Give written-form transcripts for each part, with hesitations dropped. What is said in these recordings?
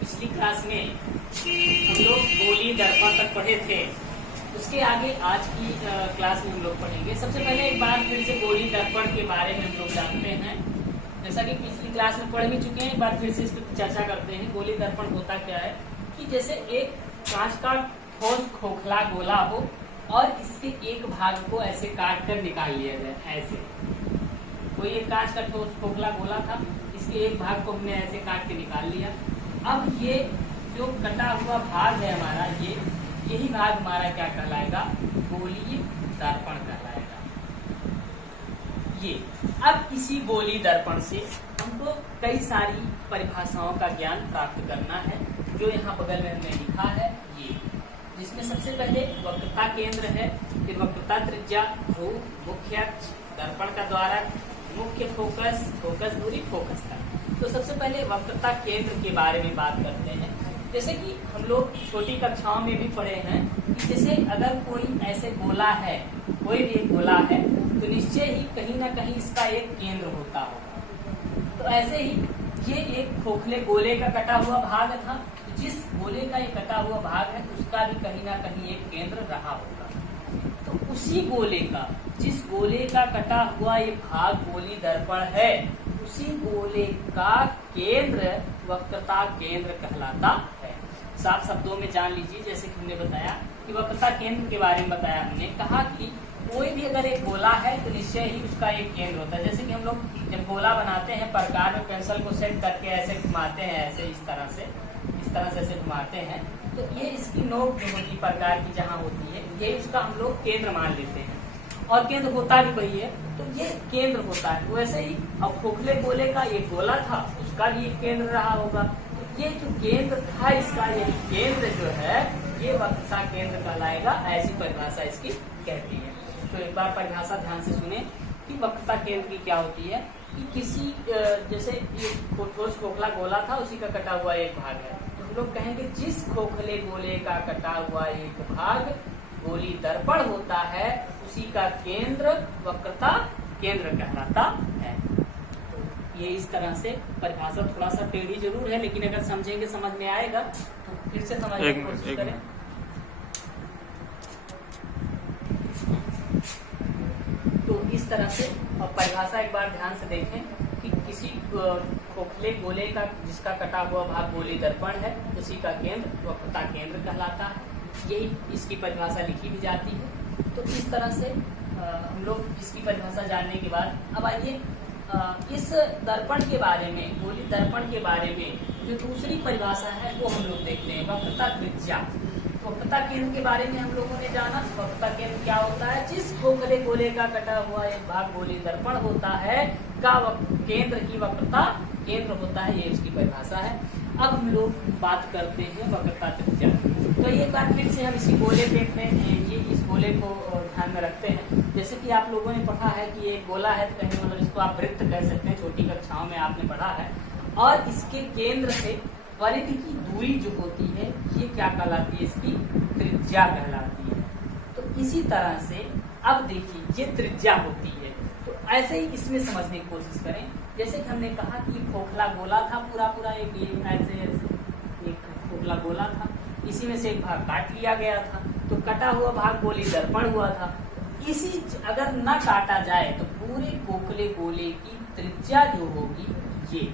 पिछली क्लास में हम लोग गोली दर्पण तक पढ़े थे। उसके आगे आज की क्लास में हम लोग पढ़ेंगे। सबसे पहले एक बार फिर से गोली दर्पण के बारे में हम लोग जानते हैं। जैसा कि पिछली क्लास में पढ़ भी चुके हैं, एक बार फिर से इस पर चर्चा करते हैं। गोली दर्पण होता क्या है कि जैसे एक कांच का ठोस खोखला गोला हो और इसके एक भाग को ऐसे काट कर निकाल लिया जाए। ऐसे कोई एक कांच का ठोस खोखला गोला था, इसके एक भाग को हमने ऐसे काट के निकाल लिया। अब ये जो कटा हुआ भाग है हमारा, यही भाग हमारा क्या कहलाएगा? गोलीय दर्पण कहलाएगा। ये अब इसी गोली दर्पण से हमको कई सारी परिभाषाओं का ज्ञान प्राप्त करना है, जो यहाँ बगल में हमने लिखा है। ये जिसमें सबसे पहले वक्रता केंद्र है, फिर वक्रता त्रिज्या, मुख्य अक्ष, दर्पण का द्वारा, मुख्य फोकस, फोकस दूरी, फोकस तक। तो सबसे पहले वक्रता केंद्र के बारे में बात करते हैं। जैसे कि हम लोग छोटी कक्षाओं में भी पढ़े हैं कि जैसे अगर कोई ऐसे गोला है, कोई भी एक गोला है, तो निश्चय ही कहीं ना कहीं इसका एक केंद्र होता होगा। तो ऐसे ही ये एक खोखले गोले का कटा हुआ भाग था, तो जिस गोले का ये कटा हुआ भाग है उसका भी कहीं ना कहीं एक केंद्र रहा होगा। तो उसी गोले का, जिस गोले का कटा हुआ ये भाग गोली दर्पण है, उसी गोले का केंद्र वक्रता केंद्र कहलाता है। साफ शब्दों में जान लीजिए, जैसे कि हमने बताया कि वक्रता केंद्र के बारे में बताया। हमने कहा कि कोई भी अगर एक गोला है तो निश्चय ही उसका एक केंद्र होता है। जैसे कि हम लोग जब गोला बनाते हैं, प्रकार में पेंसिल को सेट करके ऐसे घुमाते हैं, ऐसे इस तरह से ऐसे घुमाते हैं, तो ये इसकी नोक जो होती है प्रकार की जहाँ होती है, ये उसका हम लोग केंद्र मान लेते हैं। और केंद्र होता भी वही है, तो ये केंद्र होता है। वैसे ही अब खोखले गोले का एक गोला था, उसका भी एक केंद्र रहा होगा। तो ये जो केंद्र था इसका, ये केंद्र जो है ये वक्रता केंद्र कहलाएगा। ऐसी परिभाषा इसकी कहती है। तो एक बार परिभाषा ध्यान से सुने कि वक्रता केंद्र की क्या होती है। कि किसी जैसे ठोस खोखला गोला था, उसी का कटा हुआ एक भाग है, तो हम लोग कहेंगे जिस खोखले गोले का कटा हुआ एक भाग गोली दर्पण होता है, उसी का केंद्र वक्रता केंद्र कहलाता है। तो ये इस तरह से परिभाषा थोड़ा सा टेढ़ी जरूर है, लेकिन अगर समझेंगे समझ में आएगा। तो फिर से समझने की कोशिश करें। तो इस तरह से और परिभाषा एक बार ध्यान से देखें कि किसी खोखले गोले का जिसका कटा हुआ भाग गोली दर्पण है, उसी का केंद्र वक्रता केंद्र कहलाता है। यही इसकी परिभाषा लिखी भी जाती है। तो इस तरह से हम लोग इसकी परिभाषा जानने के बाद अब आइए इस दर्पण के बारे में, गोली दर्पण के बारे में जो दूसरी परिभाषा है वो हम लोग देखते हैं, वक्रता त्रिज्या। वक्रता केंद्र के बारे में हम लोगों ने जाना। वक्रता केंद्र क्या होता है? जिस खोखले गोले का कटा हुआ एक भाग गोली दर्पण होता है का केंद्र ही वक्रता केंद्र होता है। ये उसकी परिभाषा है। अब हम लोग बात करते हैं वक्रता त्रिज्या। तो एक बार फिर से हम इसी गोले देखते हैं, ये इस गोले को ध्यान में रखते हैं। जैसे कि आप लोगों ने पढ़ा है कि एक गोला है, तो कहीं मतलब इसको आप वृत्त कह सकते हैं, छोटी कक्षाओं में आपने पढ़ा है। और इसके केंद्र से परिधि की दूरी जो होती है, ये क्या कहलाती है? इसकी त्रिज्या कहलाती है। तो इसी तरह से अब देखिए, ये त्रिज्या होती है। तो ऐसे ही इसमें समझने की कोशिश करें। जैसे कि हमने कहा कि खोखला गोला था, पूरा एक ऐसे एक खोखला गोला था, इसी में से एक भाग काट लिया गया था, तो कटा हुआ भाग गोली दर्पण हुआ था। इसी अगर न काटा जाए तो पूरे खोखले गोले की त्रिज्या जो होगी,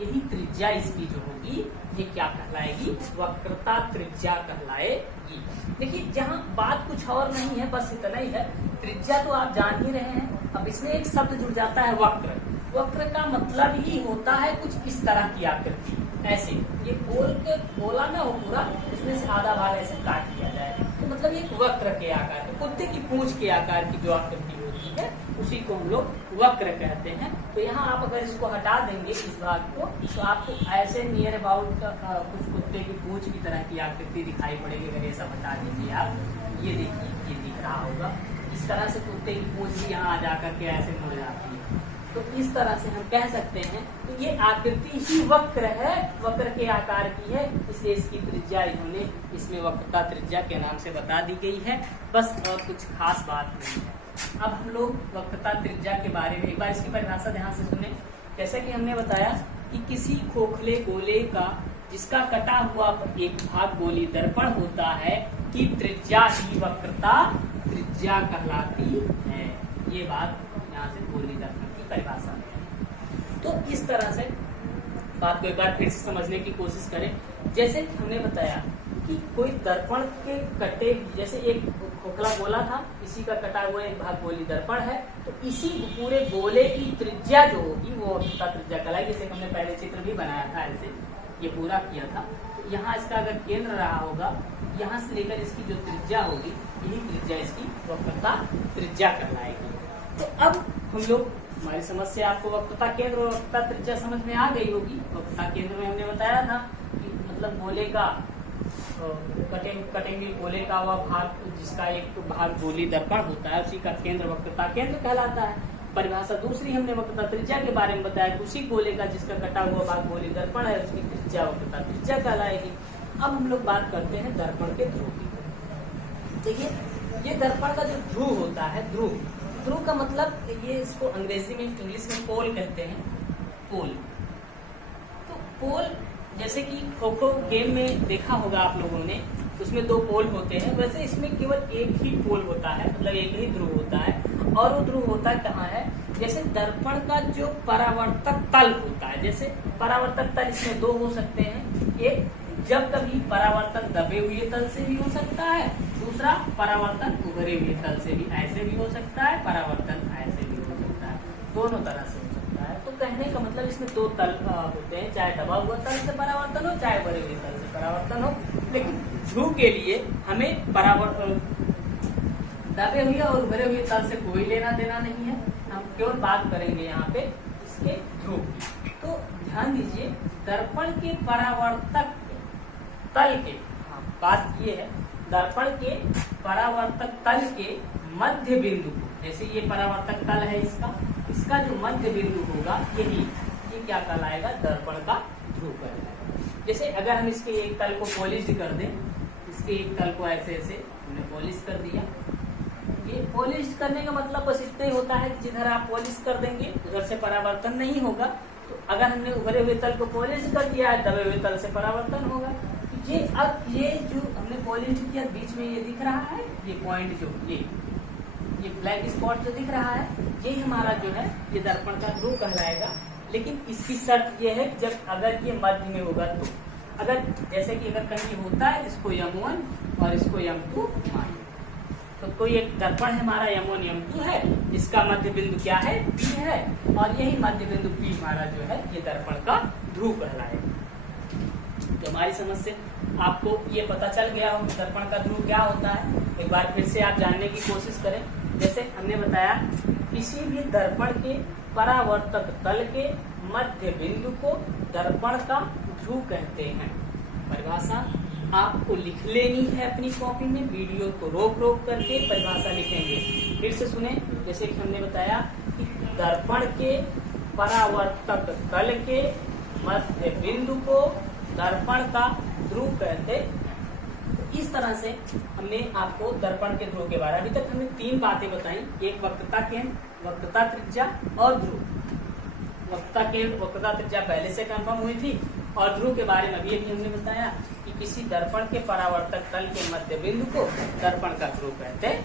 यही त्रिज्या इसकी जो होगी, ये क्या कहलाएगी? वक्रता त्रिज्या कहलाएगी। देखिए, जहाँ बात कुछ और नहीं है, बस इतना ही है। त्रिज्या तो आप जान ही रहे हैं। अब इसमें एक शब्द जुड़ जाता है, वक्र। वक्र का मतलब ही होता है कुछ इस तरह की आकृति। ऐसे ये गोला ना हो पूरा, उसमें से आधा भाग ऐसे काट लिया जाए, तो मतलब एक वक्र के आकार के, कुत्ते की पूंछ के आकार की जो आकृति होती है, उसी को हम लोग वक्र कहते हैं। तो यहाँ आप अगर इसको हटा देंगे इस भाग को, तो आपको ऐसे नियर अबाउट कुछ कुत्ते की पूंछ की तरह की आकृति दिखाई पड़ेगी। अगर ये सब हटा दीजिए आप, ये देखिए, ये दिख रहा होगा। इस तरह से कुत्ते की पूंछ भी यहाँ आ जाकर के ऐसे मुड़ जाती है। तो इस तरह से हम कह सकते हैं तो ये आकृति ही वक्र है, वक्र के आकार की है, इसलिए इसकी त्रिज्या इन्होंने इसमें वक्रता त्रिज्या के नाम से बता दी गई है। बस और कुछ खास बात नहीं है। अब हम लोग वक्रता त्रिज्या के बारे में एक बार इसकी परिभाषा ध्यान से सुने। जैसे कि हमने बताया कि किसी खोखले गोले का जिसका कटा हुआ एक भाग गोली दर्पण होता है की त्रिज्या ही वक्रता त्रिज्या कहलाती है। ये बात यहाँ से गोली दर्पण की परिभाषा में है। तो इस तरह से बात को एक बार फिर से समझने की कोशिश करें। जैसे हमने बताया कि कोई दर्पण के कटे, जैसे एक खोखला गोला था, इसी का कटा हुआ एक भाग गोली दर्पण है, तो इसी पूरे गोले की त्रिज्या जो होगी वो वक्रता त्रिज्या कहलाएगी। जैसे हमने पहले चित्र भी बनाया था, ऐसे ये पूरा किया था। यहाँ इसका अगर केंद्र रहा होगा, यहाँ से लेकर इसकी जो त्रिज्या होगी, यही त्रिज्या इसकी वक्रता त्रिज्या कहलाएगी। तो अब हम लोग, हमारी समझ से आपको वक्रता केंद्र और वक्रता त्रिज्या समझ में आ गई होगी। वक्रता केंद्र में हमने बताया था कि मतलब गोले का कटेंगे गोले का वह भाग, जिसका एक भाग गोली दर्पण होता है, उसी का केंद्र वक्रता केंद्र कहलाता है। परिभाषा दूसरी हमने वक्रता त्रिज्या के बारे में बताया, उसी गोले का जिसका कटा हुआ भाग गोली दर्पण है, उसकी त्रिज्या वक्रता त्रिज्या कहलाएगी। अब हम लोग बात करते हैं दर्पण के ध्रुव की। देखिए, ये दर्पण का जो ध्रुव होता है, ध्रुव का मतलब, ये इसको अंग्रेजी में, इंग्लिश में पोल कहते हैं, पोल। तो पोल, जैसे कि खो खो गेम में देखा होगा आप लोगों ने, उसमें 2 पोल होते हैं, वैसे इसमें केवल एक ही पोल होता है, मतलब एक ही ध्रुव होता है। और वो ध्रुव होता कहाँ है? जैसे दर्पण का जो परावर्तक तल होता है, जैसे परावर्तक तल इसमें 2 हो सकते हैं। एक, जब कभी परावर्तन दबे हुए तल से भी हो सकता है, दूसरा परावर्तन उभरे हुए तल से भी, ऐसे भी हो सकता है, परावर्तन ऐसे भी हो सकता है, दोनों तरह से हो सकता है। तो कहने का मतलब इसमें 2 तल होते हैं, चाहे दबा हुआ तल से परावर्तन हो, चाहे उभरे हुए तल से परावर्तन हो। लेकिन ध्रुव के लिए हमें दबे हुए और उभरे हुए तल से कोई लेना देना नहीं है, हम केवल बात करेंगे यहाँ पे इसके ध्रुव की। तो ध्यान दीजिए, दर्पण के परावर्तक तल के, बात ये है, दर्पण के परावर्तक तल के मध्य बिंदु, जैसे ये परावर्तक तल है, इसका जो मध्य बिंदु होगा, ये क्या कहलाएगा? दर्पण का ध्रुव कहलाएगा। जैसे अगर हम इसके एक तल को पॉलिश कर दें, इसके एक तल को ऐसे ऐसे हमने पॉलिश कर दिया। ये पॉलिश करने का मतलब बस इतना ही होता है कि जिधर आप पॉलिश कर देंगे उधर से परावर्तन नहीं होगा। तो अगर हमने उभरे हुए तल को पॉलिश कर दिया है, दबे हुए तल से परावर्तन होगा। ये अब ये जो हमने पॉलिश किया, बीच में ये दिख रहा है, ये पॉइंट जो ये ब्लैक स्पॉट जो दिख रहा है, ये हमारा जो है ये दर्पण का ध्रुव कहलाएगा। लेकिन इसकी शर्त ये है, जब अगर ये मध्य में होगा तो, अगर जैसे कि अगर कहीं होता है इसको M1 और इसको M2 मान, तो कोई एक दर्पण है हमारा M1 M2 है, जिसका मध्य बिंदु क्या है? P है, और यही मध्य बिंदु P हमारा जो है ये दर्पण का ध्रुव कहलाएगा। तो हमारी समझ से आपको ये पता चल गया हो दर्पण का ध्रुव क्या होता है। एक बार फिर से आप जानने की कोशिश करें। जैसे हमने बताया, किसी भी दर्पण के परावर्तक तल के मध्य बिंदु को दर्पण का ध्रुव कहते हैं। परिभाषा आपको लिख लेनी है अपनी कॉपी में, वीडियो को रोक रोक करके परिभाषा लिखेंगे। फिर से सुने, जैसे कि हमने बताया कि दर्पण के परावर्तक तल के मध्य बिंदु को दर्पण का ध्रुव कहते हैं। इस तरह से हमने आपको दर्पण के ध्रुव के बारे में, अभी तक हमने 3 बातें बताई, एक वक्रता केंद्र, वक्रता त्रिज्या और ध्रुव। वक्रता केंद्र, वक्रता त्रिज्या पहले से कंफर्म हुई थी, और ध्रुव के बारे में भी हमने बताया कि किसी दर्पण के परावर्तक तल के मध्य बिंदु को दर्पण का ध्रुव कहते हैं।